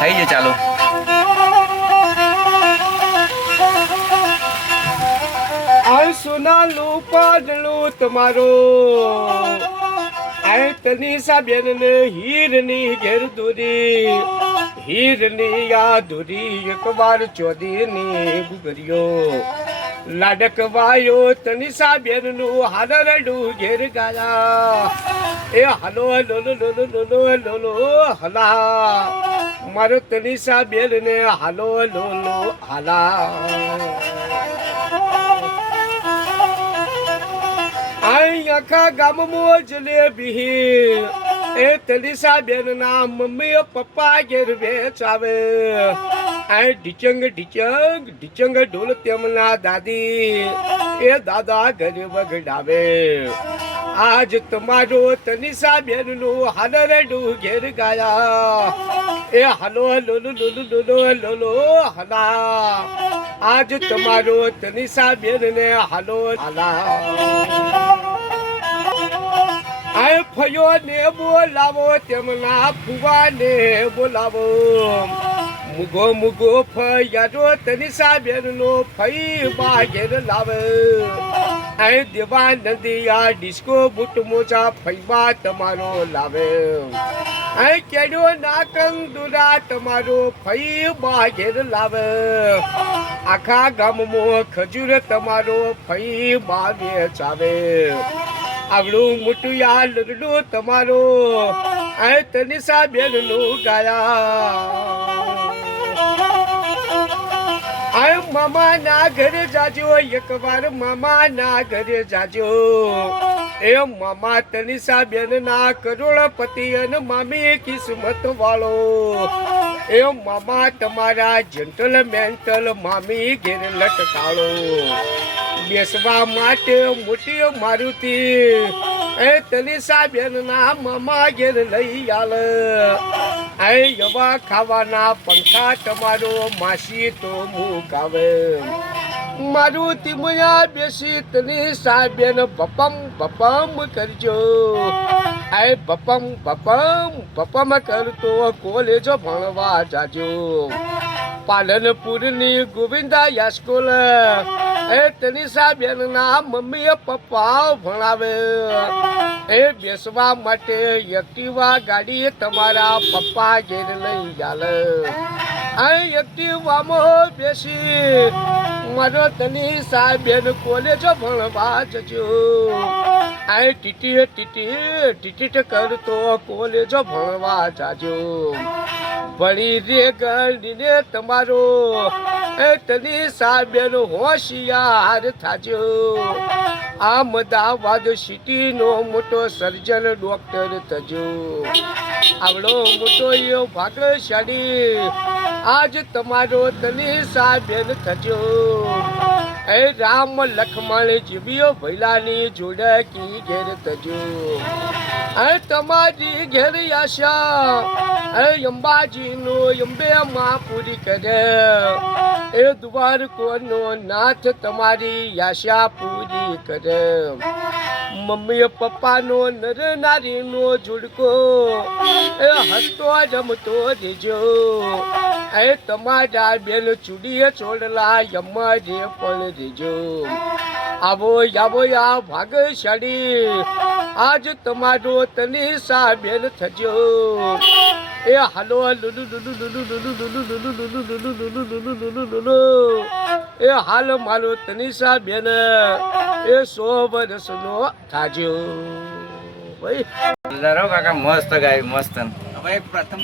થઈ ગયું ચાલુ. આ સોનાલું પાડલું તમારો આ તનીસા બેન ને હીરની ઘેર દોરી હીરની યા દોરી એકવાર ચોદીની ગુગરિયો લાડક વાયો તનીસા બેન નું હાલરડું ઘેર ગાયા એ હલો લો લો લો લો લો લો લો હલા મારો તનીસા બેન ને હાલો લો લો હલા. આખા ગામમાં જલેબી એ તલીસા બેન ના મમ્મી પપ્પા ઘેર વેચાવે આ ઢીચંગ ઢીચંગ ઢીચંગ ઢોલ તેમના દાદી એ દાદા ઘરે વગડાવે. આજ તમારો તલીસા બેન નું હાલરડું ઘેર ગાયા એ હલો લો લો લો લો લો લો લો હલા આજ તમારો તલીસા બેન ને હાલો હલા. આ ફયો ને બોલાવો તેમના ફુવા ને બોલાવો મુગો મુગો ફયારો તનીસા બેન નો ફઈ બા ઘેર લાવે આ દેવાનંદિયા ડિસ્કો બુટ મોજા ફઈબા તમારો લાવે આ કેડો ના કંદુરા તમારો ફઈ બા ઘેર લાવે આખા ગામમાં ખજૂર તમારો ફઈ બા વેચાવે આવડું મોટું યા લગડું તમારો આ તનીસા બેન નું ગાયા. આ મામા ના ઘરે જાજો એકવાર મામા ના ઘરે જાજો એ મામા તનીસા બેન ના કરોડપતિ અને મામી કિસ્મત વાળો એ મામા તમારા જેન્ટલ મેન્ટલ મામી ઘેર લટકાળો બેસવા માટે મોટી મારુતિ એ તનીસા બેન ના મામા ઘેર લઈ આલ આ એવા ખાવાના પંખા તમારો માસી તો મુકાવે મારુતિ મુયા બેસી તનીસા બેન બપમ બપમ કરજો આ બપમ બપમ બપમ કરતો કોલેજો ભણવા જાજો પાલનપુરની ગોવિંદા યાસ્કૂલ એ તનીસા બેન ના મમ્મી પપ્પા ભણાવે એ બેસવા માટે એક્ટિવા ગાડી તમારા પપ્પા ઘેર લઈ ચાલે આ એક્ટિવામાં બેસી મારો તનીસા બેન કોલેજો ભણવા જજો આ ટીટી ટીટી ટીટીટ કરતો કોલેજો ભણવા જાજો ભણી રે ગણીને તમારો એ તનીસા બેન હોશિયાર થાજો અમદાવાદ સિટી નો મોટો સર્જન ડોક્ટર થજો આવડો મોટો એવો ભાગ્યશાળી આજ તમારો તનીસા બેન થજો એ રામ લખમણ જીવ્યો ભૈલાની જોડે કી ઘેર થજો એ તમારી ઘેર આશા એ અંબાજી નો અંબે માં પૂરી કરે એ દ્વારકોનો નાથ તમારી આશા પૂરી કરે મમ્મી પપ્પાનો નર નારીનો જોડકો એ હસતો રમતો રહેજો એ તમારા બેન ચૂડીએ ચોડલા યમરે પણ રહેજો આવો આવો આ ભાગ્યશાળી આજ તમારો તનીસા બેન થજો એ હાલો Lulu Lulu Lulu Lulu Lulu Lulu Lulu Lulu Lulu Lulu Lulu Lulu એ હાલ મારો તનીસા બેન એ 100 વર્ષનો થાજો ભાઈ. કાકા મસ્ત ગાય મસ્ત. હવે પ્રથમ